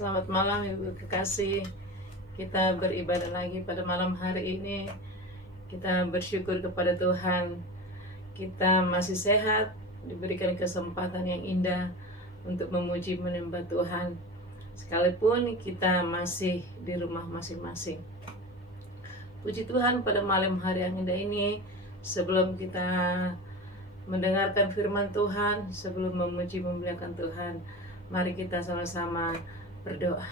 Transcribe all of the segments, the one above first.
Selamat malam Ibu kekasih. Kita beribadah lagi pada malam hari ini. Kita bersyukur kepada Tuhan. Kita masih sehat, diberikan kesempatan yang indah untuk memuji menyembah Tuhan. Sekalipun kita masih di rumah masing-masing. Puji Tuhan pada malam hari yang indah ini. Sebelum kita mendengarkan firman Tuhan, sebelum memuji memuliakan Tuhan, mari kita sama-sama berdoa.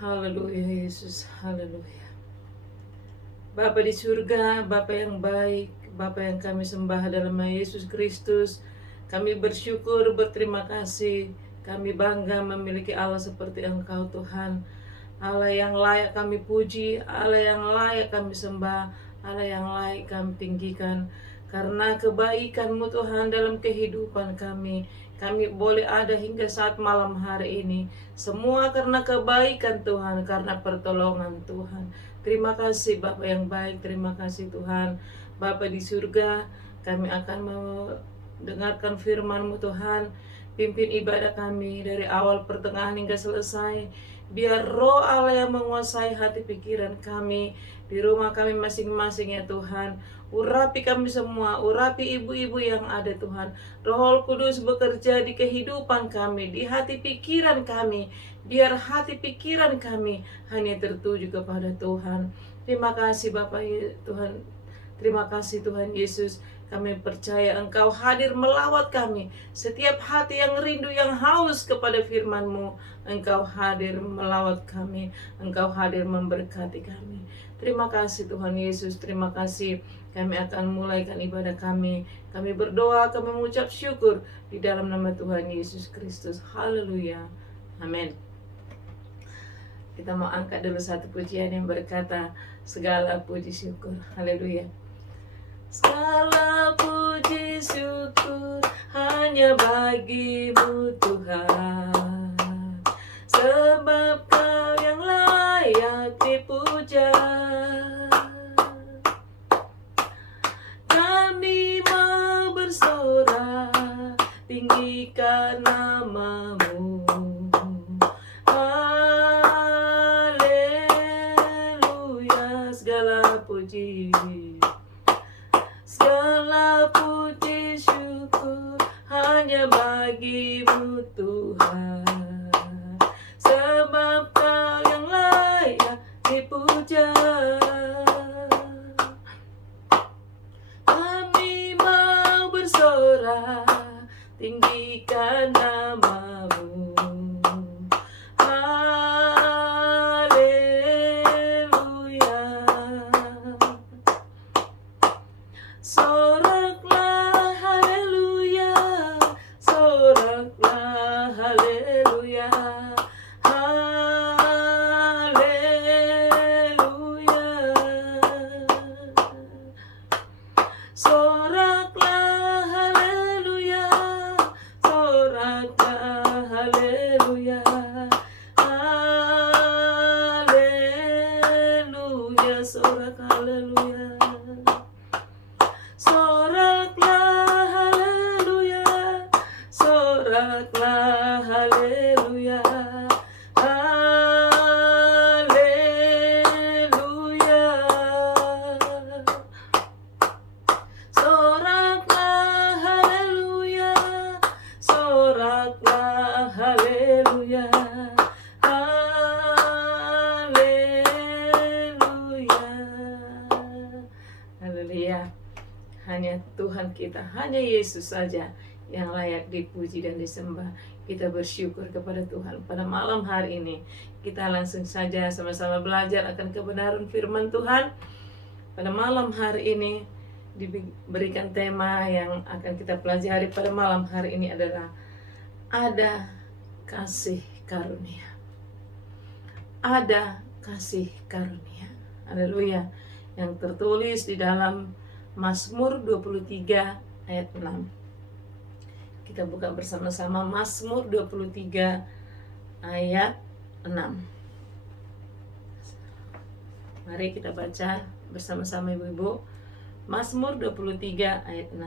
Haleluya Yesus, haleluya. Bapa di surga, Bapa yang baik, Bapa yang kami sembah dalam nama Yesus Kristus, kami bersyukur, berterima kasih, kami bangga memiliki Allah seperti Engkau Tuhan, Allah yang layak kami puji, Allah yang layak kami sembah, Allah yang layak kami tinggikan. Karena kebaikan-Mu Tuhan dalam kehidupan kami boleh ada hingga saat malam hari ini. Semua karena kebaikan Tuhan, karena pertolongan Tuhan. Terima kasih Bapa yang baik, terima kasih Tuhan. Bapa di surga, kami akan mendengarkan firman-Mu Tuhan. Pimpin ibadah kami dari awal pertengahan hingga selesai. Biar roh Allah yang menguasai hati pikiran kami di rumah kami masing-masing ya Tuhan. Urapi kami semua, urapi ibu-ibu yang ada Tuhan. Roh Kudus bekerja di kehidupan kami, di hati pikiran kami. Biar hati pikiran kami hanya tertuju kepada Tuhan. Terima kasih Bapak Tuhan. Terima kasih Tuhan Yesus. Kami percaya Engkau hadir melawat kami. Setiap hati yang rindu, yang haus kepada firman-Mu, Engkau hadir melawat kami. Engkau hadir memberkati kami. Terima kasih Tuhan Yesus. Terima kasih. Kami akan mulaikan ibadah kami. Kami berdoa, kami mengucap syukur di dalam nama Tuhan Yesus Kristus. Haleluya. Amin. Kita mau angkat dulu satu pujian yang berkata, segala puji syukur. Haleluya. Segala puji syukur hanya bagi-Mu Tuhan, sebab Kau yang layak dipuja. Kami mau bersorak, tinggikan nama-Mu. Haleluya, segala puji, segala puji syukur hanya bagi-Mu Tuhan, sebab Kau yang layak dipuja. Kami mau bersorak, tinggikan nama-Mu. Haleluya. Soraklah haleluya, soraklah haleluya, haleluya. Soraklah haleluya, soraklah haleluya, haleluya, sorak haleluya. Soraklah haleluya, soraklah haleluya, haleluya. Soraklah haleluya, soraklah haleluya, haleluya. Haleluya. Hanya Tuhan kita, hanya Yesus saja yang layak dipuji dan disembah. Kita bersyukur kepada Tuhan. Pada malam hari ini, kita langsung saja sama-sama belajar akan kebenaran firman Tuhan. Pada malam hari ini, diberikan tema yang akan kita pelajari pada malam hari ini adalah ada kasih karunia. Ada kasih karunia. Haleluya. Yang tertulis di dalam Mazmur 23 ayat 6. Kita buka bersama-sama Mazmur 23 ayat 6. Mari kita baca bersama-sama ibu-ibu. Mazmur 23 ayat 6.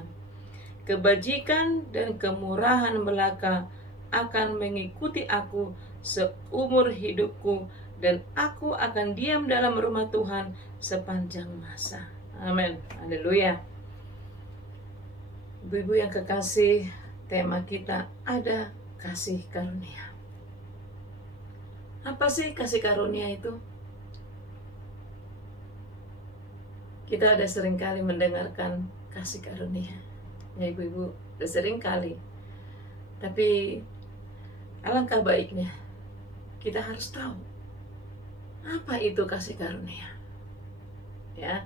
Kebajikan dan kemurahan belaka akan mengikuti aku seumur hidupku, dan aku akan diam dalam rumah Tuhan sepanjang masa. Amin. Haleluya. Ibu-ibu yang kekasih, tema kita ada kasih karunia. Apa sih kasih karunia itu? Kita ada seringkali mendengarkan kasih karunia, ya ibu-ibu, udah sering kali. Tapi alangkah baiknya kita harus tahu apa itu kasih karunia. Ya,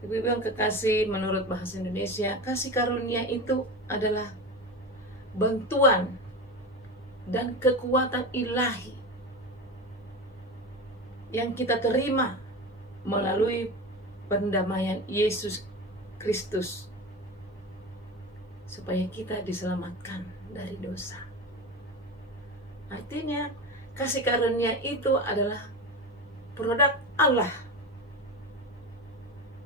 ibu-ibu yang kekasih, menurut bahasa Indonesia, kasih karunia itu adalah bantuan dan kekuatan ilahi yang kita terima melalui pendamaian Yesus Kristus, supaya kita diselamatkan dari dosa. Artinya kasih karunia itu adalah produk Allah.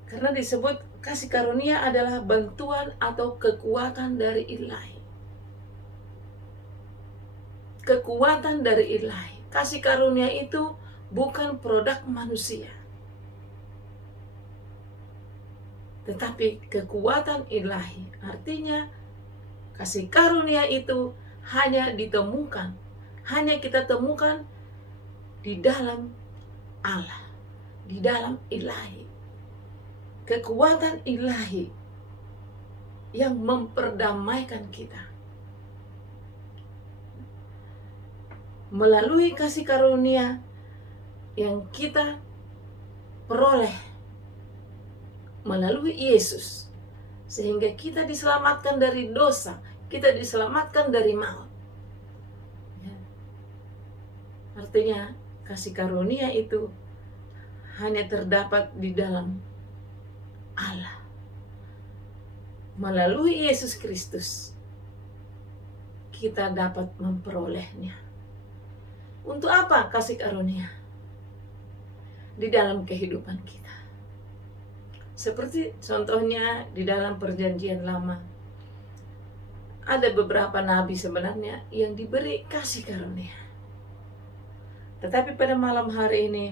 Karena disebut kasih karunia adalah bantuan atau kekuatan dari ilahi. Kekuatan dari ilahi. Kasih karunia itu bukan produk manusia, tetapi kekuatan ilahi. Artinya kasih karunia itu hanya kita temukan di dalam Allah, di dalam ilahi. Kekuatan ilahi yang memperdamaikan kita. Melalui kasih karunia yang kita peroleh melalui Yesus, sehingga kita diselamatkan dari dosa, kita diselamatkan dari maut. Artinya kasih karunia itu hanya terdapat di dalam Allah. Melalui Yesus Kristus kita dapat memperolehnya. Untuk apa kasih karunia? Di dalam kehidupan kita. Seperti contohnya di dalam perjanjian lama, ada beberapa nabi sebenarnya yang diberi kasih karunia. Tetapi pada malam hari ini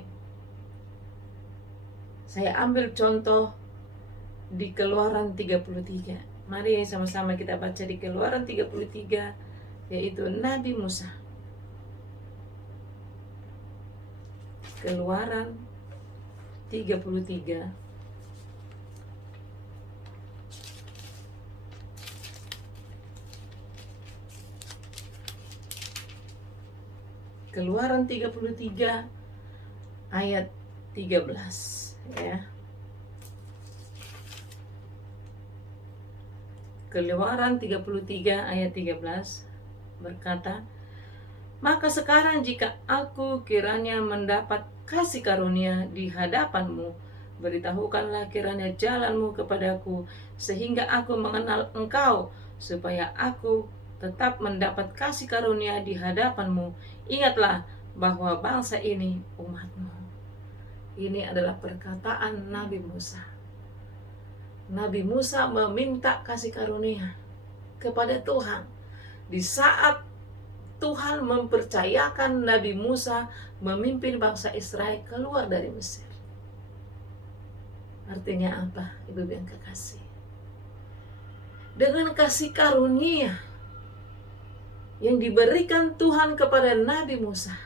saya ambil contoh di Keluaran 33. Mari sama-sama kita baca di Keluaran 33, yaitu Nabi Musa. Keluaran 33 Keluaran 33 ayat 13, ya. Keluaran 33 ayat 13 berkata, "Maka sekarang jika aku kiranya mendapat kasih karunia di hadapanmu, beritahukanlah kiranya jalanmu kepadaku, sehingga aku mengenal engkau, supaya aku tetap mendapat kasih karunia di hadapanmu. Ingatlah bahwa bangsa ini umatmu." Ini adalah perkataan Nabi Musa. Nabi Musa meminta kasih karunia kepada Tuhan di saat Tuhan mempercayakan Nabi Musa memimpin bangsa Israel keluar dari Mesir. Artinya apa, Ibu yang kekasih? Dengan kasih karunia yang diberikan Tuhan kepada Nabi Musa,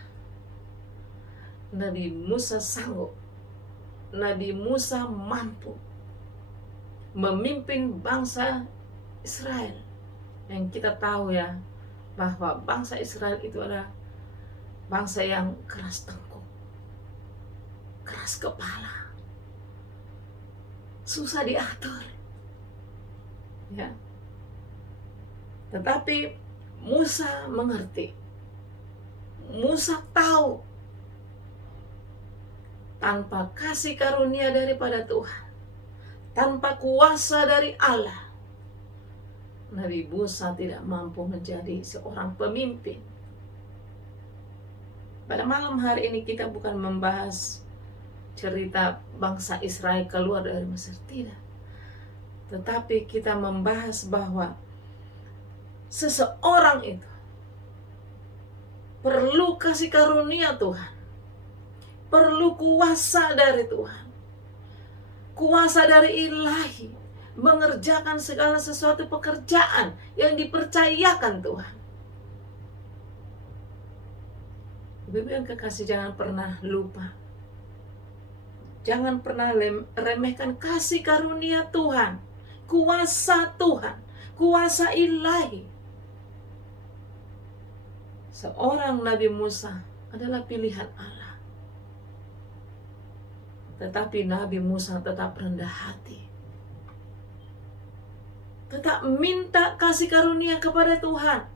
Nabi Musa sanggup, Nabi Musa mampu memimpin bangsa Israel. Yang kita tahu ya, bahwa bangsa Israel itu adalah bangsa yang keras tengkuk, keras kepala, susah diatur, ya. Tetapi Musa mengerti, Musa tahu, tanpa kasih karunia daripada Tuhan, tanpa kuasa dari Allah, Nabi Musa tidak mampu menjadi seorang pemimpin. Pada malam hari ini kita bukan membahas cerita bangsa Israel keluar dari Mesir, tidak. Tetapi kita membahas bahwa seseorang itu perlu kasih karunia Tuhan, perlu kuasa dari Tuhan, kuasa dari ilahi, mengerjakan segala sesuatu pekerjaan yang dipercayakan Tuhan. Ibu yang kekasih, jangan pernah lupa, jangan pernah remehkan kasih karunia Tuhan, kuasa Tuhan, kuasa ilahi. Seorang Nabi Musa adalah pilihan Allah, tetapi Nabi Musa tetap rendah hati, tetap minta kasih karunia kepada Tuhan,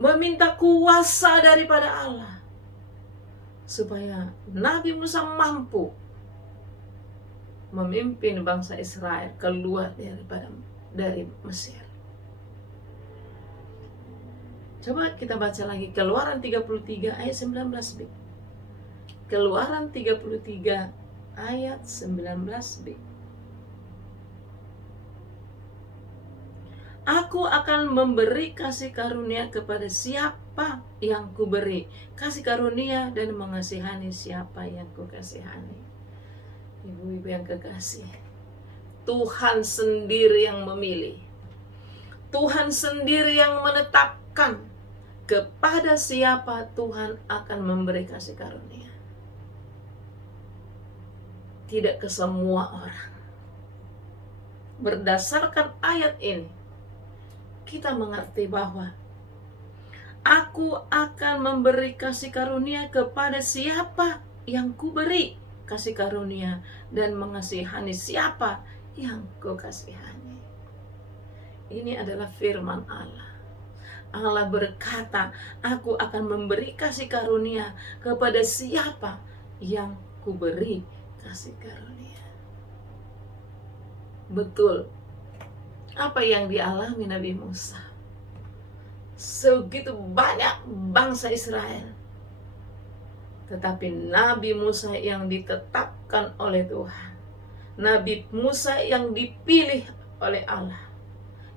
meminta kuasa daripada Allah, supaya Nabi Musa mampu memimpin bangsa Israel keluar dari Mesir. Coba kita baca lagi Keluaran 33 ayat 19b. Keluaran 33 ayat 19b. Aku akan memberi kasih karunia kepada siapa yang kuberi kasih karunia, dan mengasihani siapa yang kukasihani. Ibu-ibu yang kekasih, Tuhan sendiri yang memilih, Tuhan sendiri yang menetapkan kepada siapa Tuhan akan memberi kasih karunia. Tidak ke semua orang. Berdasarkan ayat ini, kita mengerti bahwa aku akan memberi kasih karunia kepada siapa yang kuberi kasih karunia, dan mengasihani siapa yang kukasihani. Ini adalah firman Allah. Allah berkata, aku akan memberi kasih karunia kepada siapa yang kuberi kasih karunia. Betul apa yang dialami Nabi Musa. Segitu banyak bangsa Israel, tetapi Nabi Musa yang ditetapkan oleh Tuhan, Nabi Musa yang dipilih oleh Allah,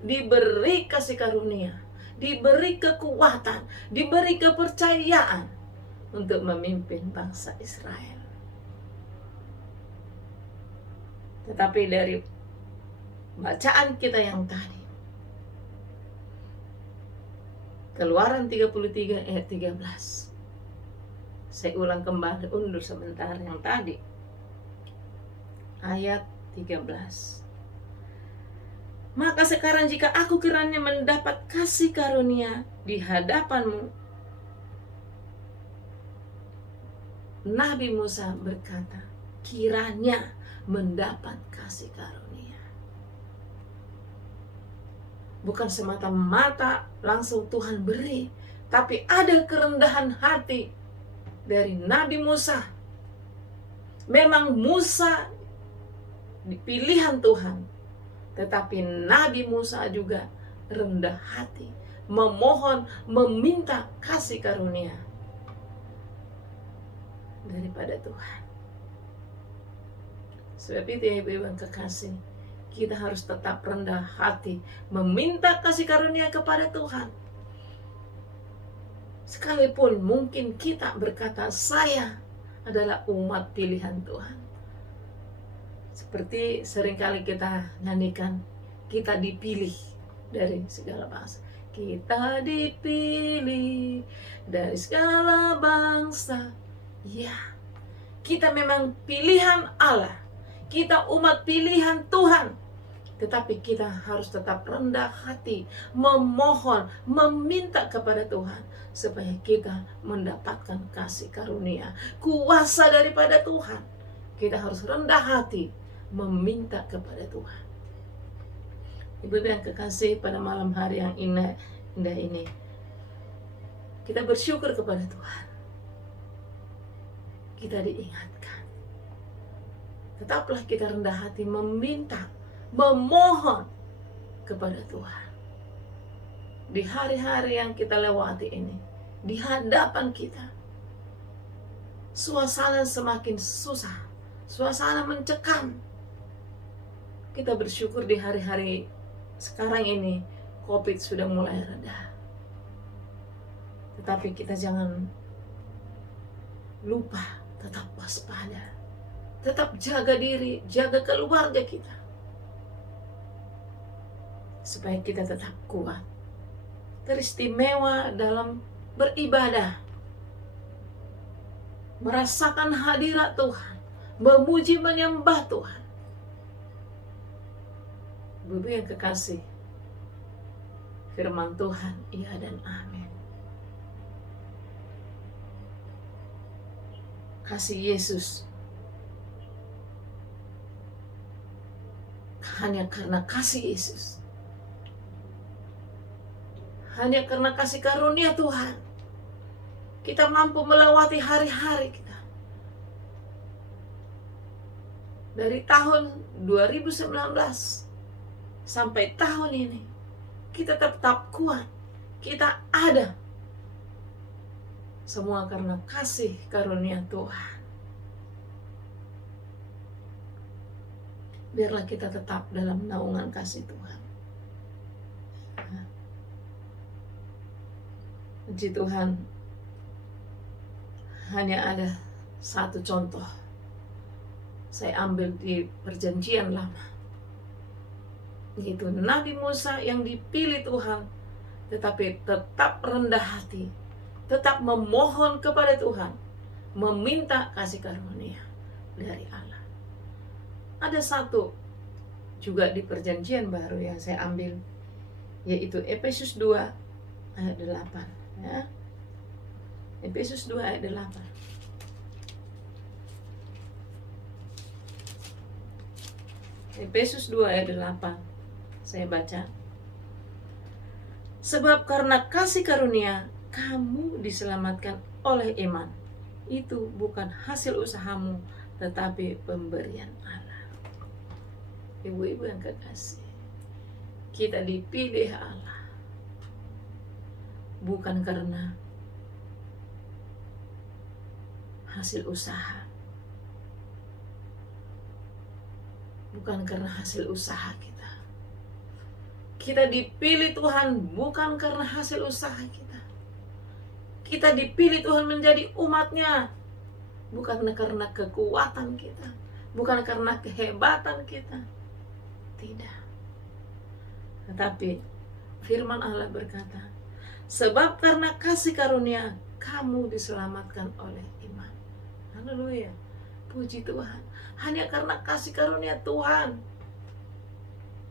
diberi kasih karunia, diberi kekuatan, diberi kepercayaan untuk memimpin bangsa Israel. Tetapi dari bacaan kita yang tadi, Keluaran 33 ayat 13. Saya ulang kembali, undur sebentar yang tadi. Ayat 13. Maka sekarang jika aku kiranya mendapat kasih karunia di hadapanmu. Nabi Musa berkata, kiranya mendapat kasih karunia. Bukan semata-mata langsung Tuhan beri, tapi ada kerendahan hati dari Nabi Musa. Memang Musa pilihan Tuhan, tetapi Nabi Musa juga rendah hati, memohon, meminta kasih karunia daripada Tuhan. Sebab itu ya ibu-ibu yang kekasih, kita harus tetap rendah hati, meminta kasih karunia kepada Tuhan. Sekalipun mungkin kita berkata, saya adalah umat pilihan Tuhan. Seperti seringkali kita nyanyikan, kita dipilih dari segala bangsa. Kita dipilih dari segala bangsa. Ya, kita memang pilihan Allah. Kita umat pilihan Tuhan. Tetapi kita harus tetap rendah hati, memohon, meminta kepada Tuhan, supaya kita mendapatkan kasih karunia, kuasa daripada Tuhan. Kita harus rendah hati, meminta kepada Tuhan. Ibu yang kekasih, pada malam hari yang indah ini, kita bersyukur kepada Tuhan. Kita diingatkan. Tetaplah kita rendah hati, meminta, memohon kepada Tuhan. Di hari-hari yang kita lewati ini, di hadapan kita, suasana semakin susah, suasana mencekam. Kita bersyukur di hari-hari sekarang ini, COVID sudah mulai reda. Tetapi kita jangan lupa tetap waspada. Tetap jaga diri, jaga keluarga kita. Supaya kita tetap kuat. Teristimewa dalam beribadah. Merasakan hadirat Tuhan. Memuji menyembah Tuhan. Ibu yang kekasih, firman Tuhan, iya dan amin. Kasih Yesus hanya karena kasih Yesus, hanya karena kasih karunia Tuhan, kita mampu melewati hari-hari kita. Dari tahun 2019 sampai tahun ini, kita tetap kuat, kita ada. Semua karena kasih karunia Tuhan. Biarlah kita tetap dalam naungan kasih Tuhan. Puji Tuhan, hanya ada satu contoh. Saya ambil di Perjanjian Lama. Yaitu Nabi Musa yang dipilih Tuhan, tetapi tetap rendah hati, tetap memohon kepada Tuhan, meminta kasih karunia dari Allah. Ada satu juga di Perjanjian Baru yang saya ambil, yaitu Efesus 2 ayat 8. Ya. Efesus 2 ayat 8. Efesus 2 ayat 8. Saya baca. Sebab karena kasih karunia kamu diselamatkan oleh iman. Itu bukan hasil usahamu, tetapi pemberian Allah. Ibu-ibu yang kekasih, kita dipilih Allah bukan karena hasil usaha, bukan karena hasil usaha kita. Kita dipilih Tuhan bukan karena hasil usaha kita. Kita dipilih Tuhan menjadi umatnya bukan karena kekuatan kita, bukan karena kehebatan kita. Tidak. Tetapi firman Allah berkata, sebab karena kasih karunia kamu diselamatkan oleh iman. Haleluya. Puji Tuhan. Hanya karena kasih karunia Tuhan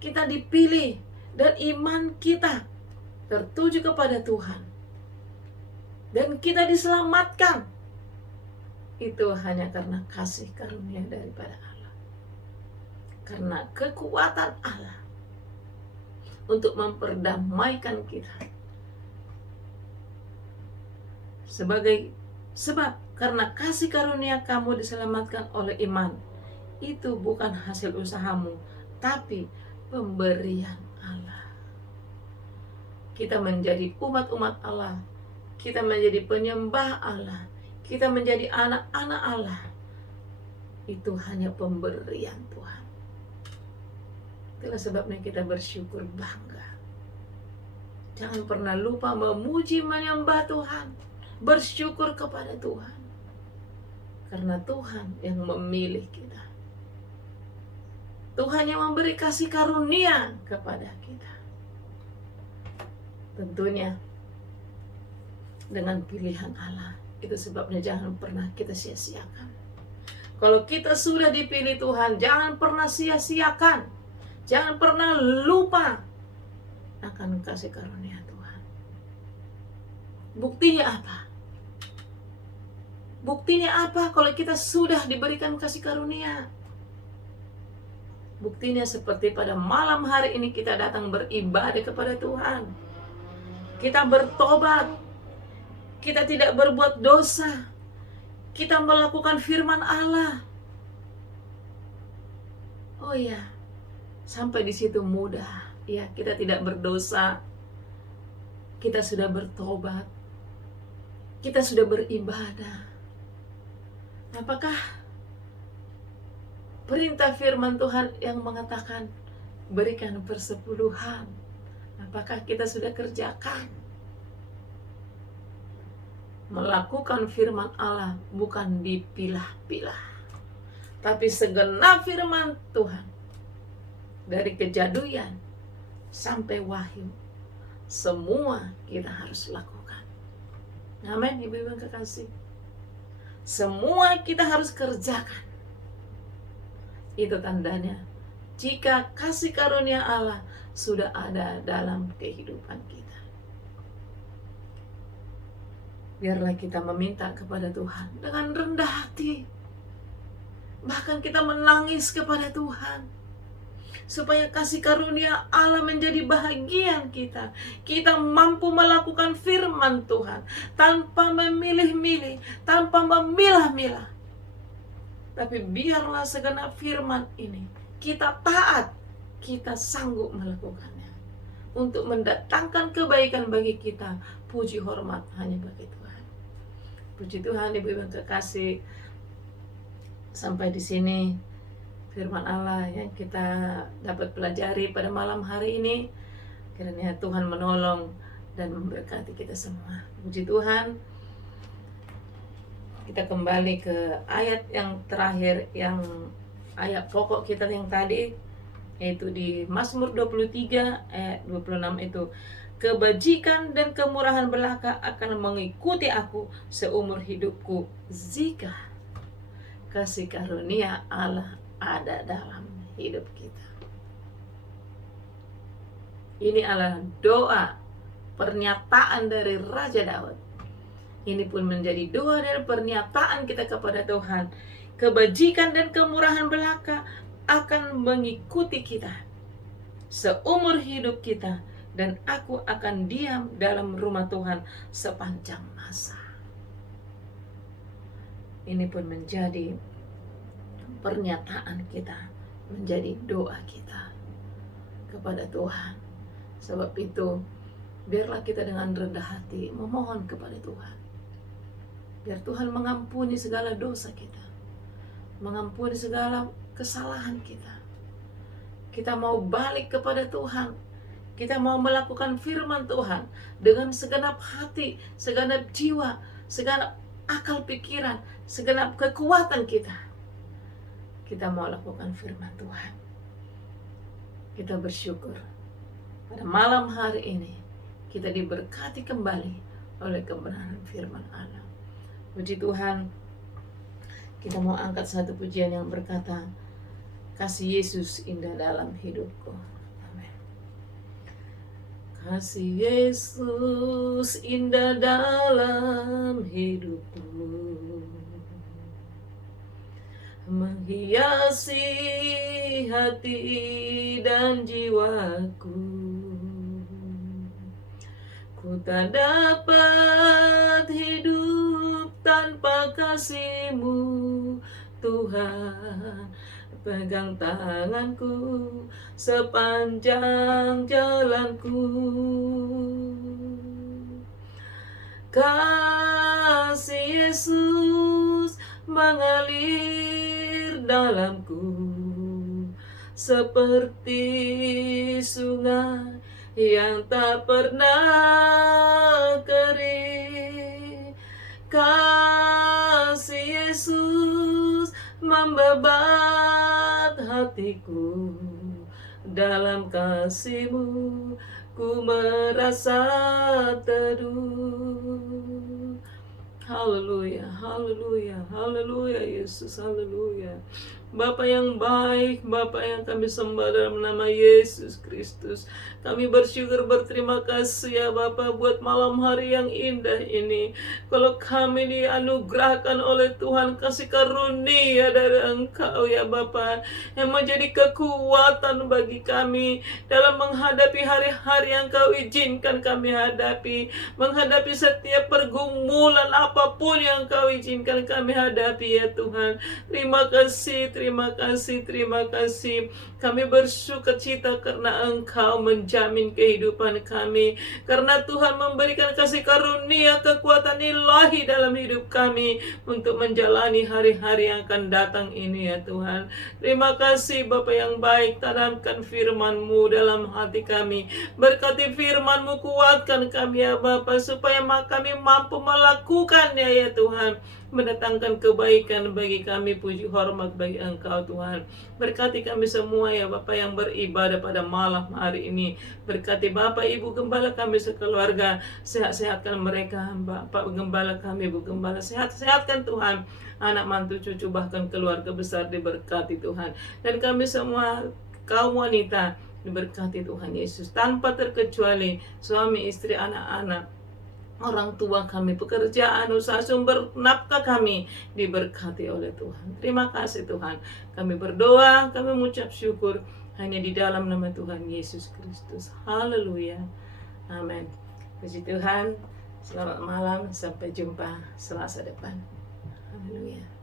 kita dipilih. Dan iman kita tertuju kepada Tuhan. Dan kita diselamatkan. Itu hanya karena kasih karunia daripada Allah. Karena kekuatan Allah untuk memperdamaikan kita. Sebab karena kasih karunia kamu diselamatkan oleh iman. Itu bukan hasil usahamu, tapi pemberian Allah. Kita menjadi umat-umat Allah. Kita menjadi penyembah Allah. Kita menjadi anak-anak Allah. Itu hanya pemberian Tuhan. Itulah sebabnya kita bersyukur bangga. Jangan pernah lupa memuji menyembah Tuhan. Bersyukur kepada Tuhan. Karena Tuhan yang memilih kita. Tuhan yang memberi kasih karunia kepada kita. Tentunya dengan pilihan Allah. Itu sebabnya jangan pernah kita sia-siakan. Kalau kita sudah dipilih Tuhan, jangan pernah sia-siakan. Jangan pernah lupa akan kasih karunia Tuhan. Buktinya apa? Buktinya apa kalau kita sudah diberikan kasih karunia? Buktinya seperti pada malam hari ini kita datang beribadah kepada Tuhan. Kita bertobat. Kita tidak berbuat dosa. Kita melakukan firman Allah. Oh ya, sampai di situ mudah. Ya, kita tidak berdosa. Kita sudah bertobat. Kita sudah beribadah. Apakah perintah firman Tuhan yang mengatakan berikan persepuluhan? Apakah kita sudah kerjakan? Melakukan firman Allah bukan dipilah-pilah, tapi segenap firman Tuhan dari Kejadian sampai Wahyu, semua kita harus lakukan. Amin, ibu-ibu yang kekasih. Semua kita harus kerjakan. Itu tandanya jika kasih karunia Allah sudah ada dalam kehidupan kita. Biarlah kita meminta kepada Tuhan dengan rendah hati. Bahkan kita menangis kepada Tuhan, supaya kasih karunia Allah menjadi bahagian kita. Kita mampu melakukan firman Tuhan tanpa memilih-milih, tanpa memilah-milah. Tapi biarlah segenap firman ini kita taat, kita sanggup melakukannya untuk mendatangkan kebaikan bagi kita. Puji hormat hanya bagi Tuhan. Puji Tuhan, ibu-ibu yang kekasih. Sampai di sini firman Allah yang kita dapat pelajari pada malam hari ini. Kiranya Tuhan menolong dan memberkati kita semua. Puji Tuhan. Kita kembali ke ayat yang terakhir, yang ayat pokok kita yang tadi, yaitu di Mazmur 23 ayat 26 itu. Kebajikan dan kemurahan belaka akan mengikuti aku seumur hidupku jika kasih karunia Allah ada dalam hidup kita. Ini adalah doa pernyataan dari Raja Daud. Ini pun menjadi doa dan pernyataan kita kepada Tuhan. Kebajikan dan kemurahan belaka akan mengikuti kita seumur hidup kita, dan aku akan diam dalam rumah Tuhan sepanjang masa. Ini pun menjadi pernyataan kita, menjadi doa kita kepada Tuhan. Sebab itu, biarlah kita dengan rendah hati memohon kepada Tuhan. Biar Tuhan mengampuni segala dosa kita, mengampuni segala kesalahan kita. Kita mau balik kepada Tuhan. Kita mau melakukan firman Tuhan dengan segenap hati, segenap jiwa, segenap akal pikiran, segenap kekuatan kita. Kita mau lakukan firman Tuhan. Kita bersyukur pada malam hari ini kita diberkati kembali oleh kebenaran firman Allah. Puji Tuhan. Kita mau angkat satu pujian yang berkata, kasih Yesus indah dalam hidupku. Amin. Kasih Yesus indah dalam hidupku, menghiasi hati dan jiwaku. Ku tak dapat hidup tanpa kasih-Mu, Tuhan. Pegang tanganku sepanjang jalanku. Kasih Yesus mengalir dalamku seperti sungai yang tak pernah kering. Kasih Yesus membabat hatiku, dalam kasih-Mu ku merasa teduh. Haleluya, haleluya, haleluya Yesus, haleluya. Bapa yang baik, Bapa yang kami sembah dalam nama Yesus Kristus. Kami bersyukur, berterima kasih ya Bapa buat malam hari yang indah ini. Kalau kami dianugerahkan oleh Tuhan kasih karunia dari Engkau ya Bapa, yang menjadi kekuatan bagi kami dalam menghadapi hari-hari yang Kau izinkan kami hadapi, menghadapi setiap pergumulan apapun yang Kau izinkan kami hadapi ya Tuhan. Terima kasih terima kasih, terima kasih. Kami bersukacita karena Engkau menjamin kehidupan kami. Karena Tuhan memberikan kasih karunia kekuatan ilahi dalam hidup kami untuk menjalani hari-hari yang akan datang ini ya Tuhan. Terima kasih Bapa yang baik, tanamkan firman-Mu dalam hati kami. Berkati firman-Mu, kuatkan kami ya Bapa, supaya kami mampu melakukannya ya Tuhan. Mendatangkan kebaikan bagi kami, puji hormat bagi Engkau Tuhan. Berkati kami semua ya Bapak yang beribadah pada malam hari ini. Berkati Bapak Ibu Gembala kami sekeluarga, sehat-sehatkan mereka. Bapak Gembala kami, Ibu Gembala, sehat-sehatkan Tuhan. Anak mantu cucu bahkan keluarga besar diberkati Tuhan. Dan kami semua kaum wanita diberkati Tuhan Yesus, tanpa terkecuali suami, istri, anak-anak, orang tua kami, pekerjaan, usaha, sumber nafkah kami diberkati oleh Tuhan. Terima kasih Tuhan. Kami berdoa, kami mengucap syukur hanya di dalam nama Tuhan Yesus Kristus. Haleluya. Amin. Puji Tuhan. Selamat malam. Sampai jumpa Selasa depan. Haleluya.